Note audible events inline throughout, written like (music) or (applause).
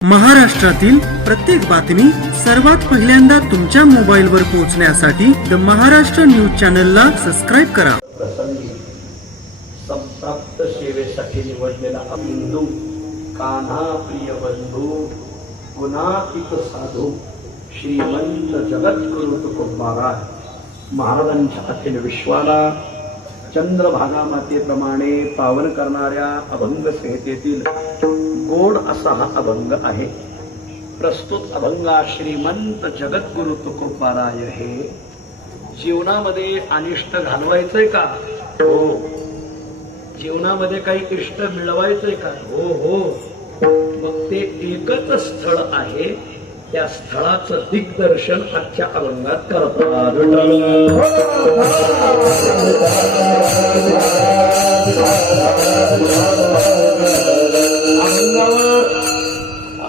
महाराष्ट्रातील प्रत्येक बातमी सर्वात पहिल्यांदा तुमच्या मोबाईलवर पोहोचण्यासाठी द महाराष्ट्र न्यूज चॅनलला सबस्क्राईब करा. प्रसंगी संप्राप्त सेवेसाठी निवडलेला हिंदू कान्हा प्रिय बंधू गुणातीत साधू श्रीमंत जगद्गुरु तुकोब महाराज महाराजांच्या अखिल विश्वाला चंद्रभागा मातेप्रमाणे पावन करणाऱ्या अभंग संहितेतील गोड असा हा अभंग आहे. प्रस्तुत अभंगा श्रीमंत जगद्गुरु तुकोबाराय हे. जीवनामध्ये अनिष्ट घालवायचंय का? हो. जीवनामध्ये काही इष्ट मिळवायचंय का? हो हो. मग ते एकच स्थळ आहे. त्या स्थळाचं दिग्दर्शन आजच्या अभंगात करतात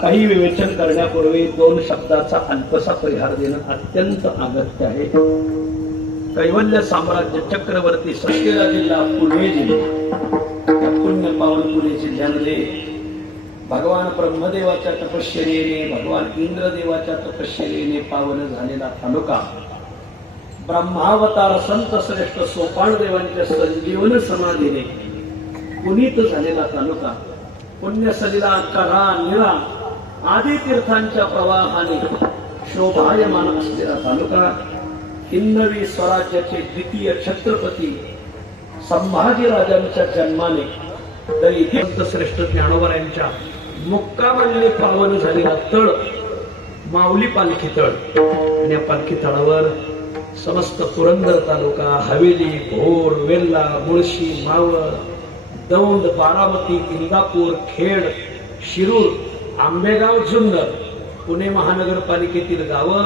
काही विवेचन करण्यापूर्वी दोन शब्दाचा अल्पसा परिहार देणं अत्यंत अगत्य आहे. कैवल्य साम्राज्य चक्रवर्ती सत्तेला जिल्हा पूर्वी जिल्हा भगवान ब्रह्मदेवाच्या तपश्चर्येने भगवान इंद्रदेवाच्या तपश्चर्येने पावन झालेला तालुका. ब्रह्मावतार संत श्रेष्ठ सोपान देवांच्या संजीवन समाधीने पुनीत झालेला तालुका. पुण्यसलीला करा निरा आदी तीर्थांच्या प्रवाहाने शोभायमान असलेला तालुका. हिंदवी स्वराज्याचे द्वितीय छत्रपती संभाजीराजांच्या जन्माने तरी संत श्रेष्ठ ज्ञानोबा मुक्का मुक्कामाने पावन झालेला तळ माऊली पालखी तळ. आणि या पालखी तळावर समस्त पुरंदर तालुका हवेली भोर वेल्ला मुळशी मावळ दौंड बारामती इंदापूर खेड शिरूर आंबेगाव जुन्नर पुणे महानगरपालिकेतील गावं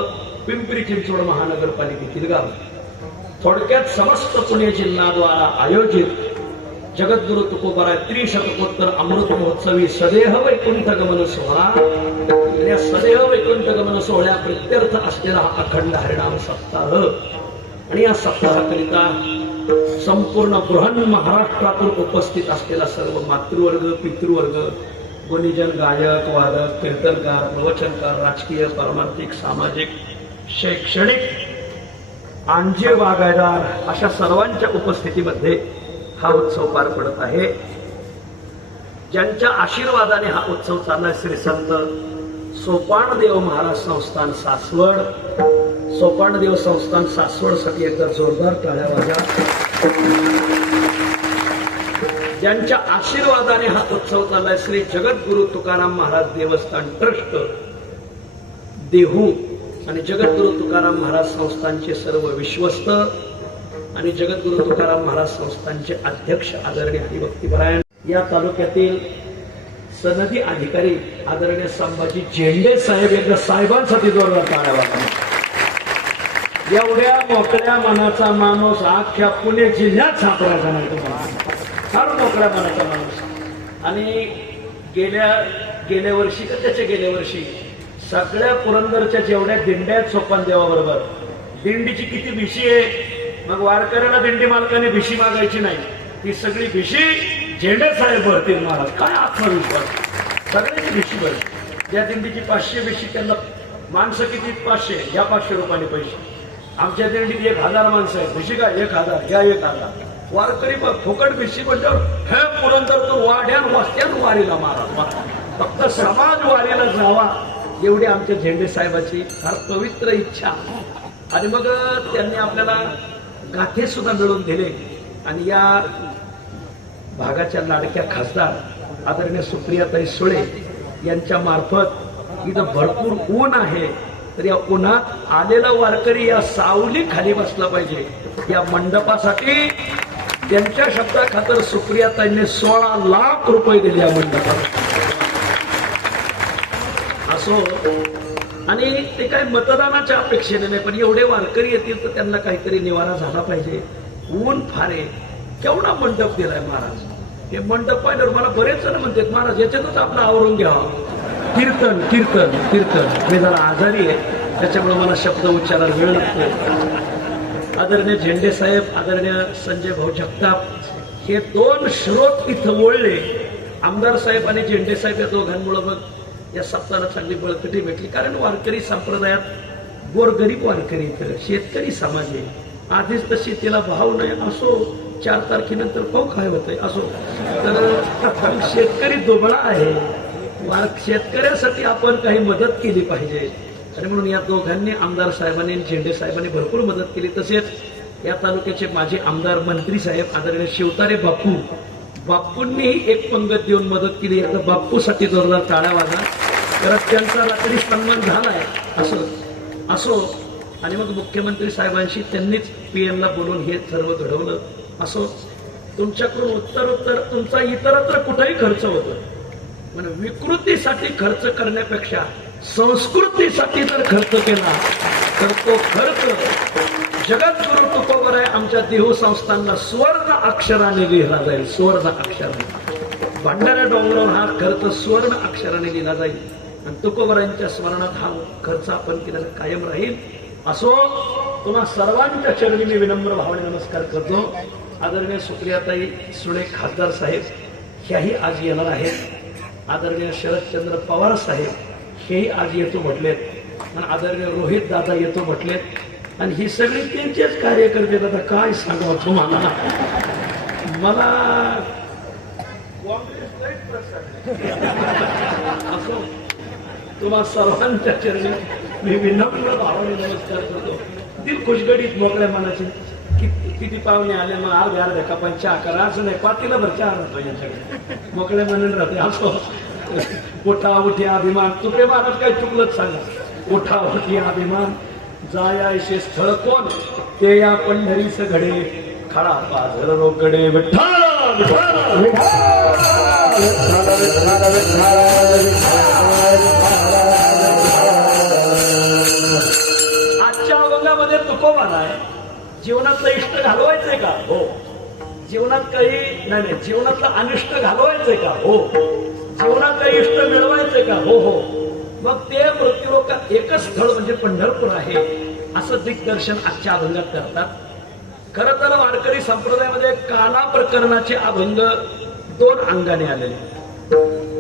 पिंपरी चिंचवड महानगरपालिकेतील गावं. थोडक्यात समस्त पुणे जिल्हाद्वारा आयोजित जगद्गुरु तुकोबाराय त्रिशतकोत्तर अमृत महोत्सवी सदेह वैकुंठ गमन सोहळा. या सदेह वैकुंठ गमन सोहळ्या प्रत्यर्थ असलेला हा अखंड हरिणाम सप्ताह. आणि या सप्ताहाकरिता संपूर्ण बृहन महाराष्ट्रातून उपस्थित असलेला सर्व मातृवर्ग पितृवर्ग गुणीजन गायक वादक कीर्तनकार प्रवचनकार राजकीय पारमार्थिक सामाजिक शैक्षणिक आंजे वागायदार अशा सर्वांच्या उपस्थितीमध्ये हा उत्सव पार पडत आहे. ज्यांच्या आशीर्वादाने हा उत्सव चालला श्री संत सोपानदेव महाराज संस्थान सासवड. सोपानदेव संस्थान सासवडसाठी एकदा जोरदार टाळ्या वाजा. ज्यांच्या आशीर्वादाने हा उत्सव चाललाय श्री जगद्गुरु तुकाराम महाराज देवस्थान ट्रस्ट देहू आणि जगद्गुरु तुकाराम महाराज संस्थानचे सर्व विश्वस्त आणि जगद्गुरु तुकाराम महाराज संस्थानचे अध्यक्ष आदरणीय हरिभक्तीपरायण या तालुक्यातील सनदी अधिकारी आदरणीय संभाजी झेंडे साहेब एकदा साहेबांसाठी जोरदार टाळ्या वाजवा. एवढ्या मोकळ्या मनाचा माणूस अख्ख्या पुणे जिल्ह्यात सापडायचा नाही तुम्हाला फार मोकळ्या मनाचा माणूस आणि गेल्या गेल्या वर्षी का त्याच्या गेल्या वर्षी सगळ्या पुरंदरच्या जेवढ्या दिंड्या आहेत सोपान देवाबरोबर दिंडीची किती विषय आहे मग वारकऱ्याला दिंडी मालकाने भिशी मागायची नाही. ती सगळी भिशी झेंडे साहेब भरतील महाराज. काय आत्मविश्वास सगळ्याची भिशी भरते. ज्या दिंडीची पाचशे भिशी त्यांना माणसं किती? पाचशे. या पाचशे रुपयाने पैसे. आमच्या दिंडीत एक हजार माणसं आहेत. भिशी काय एक हजार. या एक हजार. वारकरी मग फुकट भिशी म्हणल्यावर हे पुरंदर तो वाड्यान वस्त्यान वारीला महाराज फक्त समाज वारीला जावा. एवढी आमच्या झेंडे साहेबाची फार पवित्र इच्छा. आणि मग त्यांनी आपल्याला गाथेसुद्धा मिळवून दिले. आणि या भागाच्या लाडक्या खासदार आदरणीय सुप्रियाताई सुळे यांच्या मार्फत इथं भरपूर ऊन आहे. तर या उन्हात आलेला वारकरी या सावली खाली बसला पाहिजे. या मंडपासाठी त्यांच्या शब्दाखातर सुप्रियाताईंनी सोळा लाख रुपये दिले या मंडपाला असो आणि ते काय मतदानाच्या अपेक्षेने नाही पण एवढे वारकरी येतील तर त्यांना काहीतरी निवारा झाला पाहिजे. ऊन फार. आहे केवढा मंडप दिलाय महाराज. हे मंडप पाहिल्यावर मला बरेच जण म्हणतात महाराज याच्यातच आपलं आवरून घ्यावा. कीर्तन कीर्तन कीर्तन. मी जरा आजारी आहे त्याच्यामुळे मला शब्द उच्चारायला वेळ लागतो. आदरणीय झेंडे साहेब आदरणीय संजय भाऊ जगताप हे दोन श्रोत इथं वळले. आमदार साहेब आणि झेंडे साहेब या दोघांमुळे मग या सप्ताहाला चांगली बळकटी भेटली. कारण वारकरी संप्रदायात गोरगरीब वारकरी तर शेतकरी समाज आहे. आधीच तर शेतीला भाव नाही असो चार तारखेनंतर पाऊ काय होतंय असो. तर शेतकरी दुबळा आहे. शेतकऱ्यासाठी आपण काही मदत केली पाहिजे. आणि म्हणून या दोघांनी आमदार साहेबांनी आणि झेंडे साहेबांनी भरपूर मदत केली. तसेच या तालुक्याचे माजी आमदार मंत्री साहेब आदरणीय शिवतारे बापू. बापूंनीही एक पंगत देऊन मदत केली. आता बापूसाठी जोरदार टाळ्या वाजा खरंच त्यांचा रात्री सन्मान झालाय असं असो. आणि मग मुख्यमंत्री साहेबांशी त्यांनीच पी एमला बोलून हे सर्व घडवलं असो. तुमच्याकडून उत्तरोत्तर तुमचा इतरत्र कुठेही खर्च होतो. पण विकृतीसाठी खर्च करण्यापेक्षा संस्कृतीसाठी जर खर्च केला तर तो खर्च जगद्गुरु तुकोबर आहे आमच्या देहू संस्थांना सुवर्ण अक्षराने लिहिला जाईल सुवर्ण अक्षराने. भंडारा डोंगरावर हा खर्च सुवर्ण अक्षराने लिहिला जाईल. तुकोबरांच्या स्मरणात हा खर्च आपण केलेला कायम राहील. असो तुम्हा सर्वांच्या चरणी मी विनम्र भावाने नमस्कार करतो. आदरणीय सुप्रियाताई सुळे खासदार साहेब ह्याही आज येणार आहेत. आदरणीय शरदचंद्र पवार साहेब हेही आज येतो म्हटलेत. आणि आदरणीय रोहित दादा येतो म्हटलेत. आणि ही सगळी त्यांचेच कार्यकर्ते आता काय सांगावं तुम्हाला? मला असो. तुम्हा सर्वांच्या चरणी मी विनम्र भावाने नमस्कार करतो. ती खुशगडीत मोकळ्या मनाचे. किती किती पाहुणे आले मग अर्ध्या अर्ध्या कपांच्या आकार असं नाही पातीला भर चार राहतो यांच्याकडे. मोकळ्या मनाने राहते. असो. उठा उठी अभिमान. तुकडे महाराज काय चुकलंच सांगा. उठा उठी अभिमान. जायायचे स्थळ कोण? ते या पंढरीस घडे. खडा पाझर रोकडे. विठ्ठल विठ्ठल विठ्ठल! विठ्ठल! विठ्ठल! जीवनातलं इष्ट घालवायचंय का? हो. जीवनात काही नाही नाही जीवनातलं अनिष्ट घालवायचंय का? हो. जीवनात काही इष्ट मिळवायचंय का? हो हो. मग ते मृत्यूलोकात एकच स्थळ म्हणजे पंढरपूर आहे असं दिग्दर्शन आजच्या अभंगात करतात. खर तर वारकरी संप्रदायामध्ये काला प्रकरणाचे अभंग दोन अंगाने आलेले.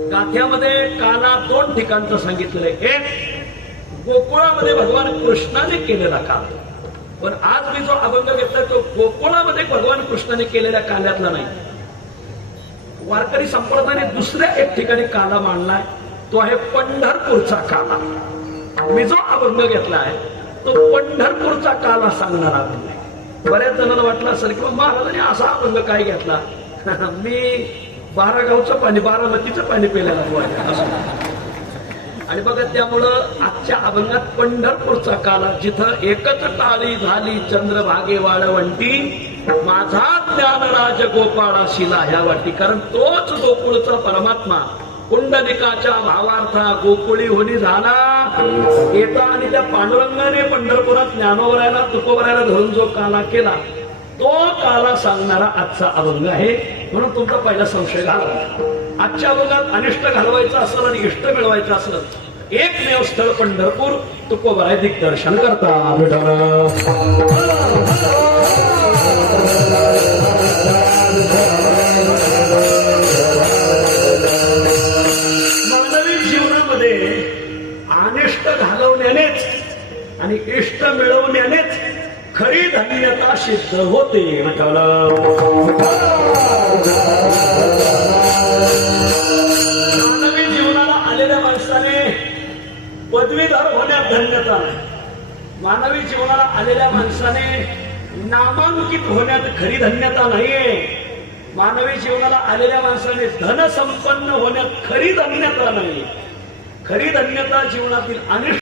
गाथ्यामध्ये काला दोन ठिकाणचं सांगितलंय एक गोकुळामध्ये भगवान कृष्णाने केलेला काल. पण आज मी जो अभंग घेतला तो गोकुळामध्ये भगवान कृष्णाने केलेल्या काल्यातला नाही. वारकरी संप्रदायाने दुसऱ्या एक ठिकाणी काला मांडलाय. तो आहे पंढरपूरचा काला. मी जो अभंग घेतला आहे तो पंढरपूरचा काला सांगणार अभंग आहे बऱ्याच जणांना वाटलं असेल किंवा महाराजांनी असा अभंग काय घेतला? (laughs) मी बारा गावचं पाणी बारामतीचं पाणी पिलेला असं. आणि बघा त्यामुळं आजच्या अभंगात पंढरपूरचा काला जिथं एकच टाळी झाली चंद्रभागे वाळवंटी माझा ज्ञानराज गोपाळा शिला ह्या वाटी. कारण तोच गोकुळचा परमात्मा. कुंडलिकाच्या भावार्था गोकुळी होणी झाला. येता आणि त्या पांडुरंगाने पंढरपुरात ज्ञानोबरायला तुकोबरायला धरून जो काला केला तो काला सांगणारा आजचा अभंग आहे. म्हणून तुमचा पहिला संशय घाला आजच्या अभंगात अनिष्ट घालवायचं असेल आणि इष्ट मिळवायचं असेल एकमेव स्थळ पंढरपूर तुकोबराय दिग्दर्शन करता. जीवनामध्ये अनिष्ट घालवण्यानेच आणि इष्ट मिळवण्यानेच खरी धन्यता सिद्ध होते मानवी जीवनाला आलेल्या माणसाने पदवीधर होण्यात धन्यता नाही मानवी जीवनाला आलेल्या माणसाने नामांकित होण्यात खरी धन्यता नाहीये. मानवी जीवनाला आलेल्या माणसाने धनसंपन्न होण्यात खरी धन्यता नाही खरी धन्यता जीवनातील अनिष्ट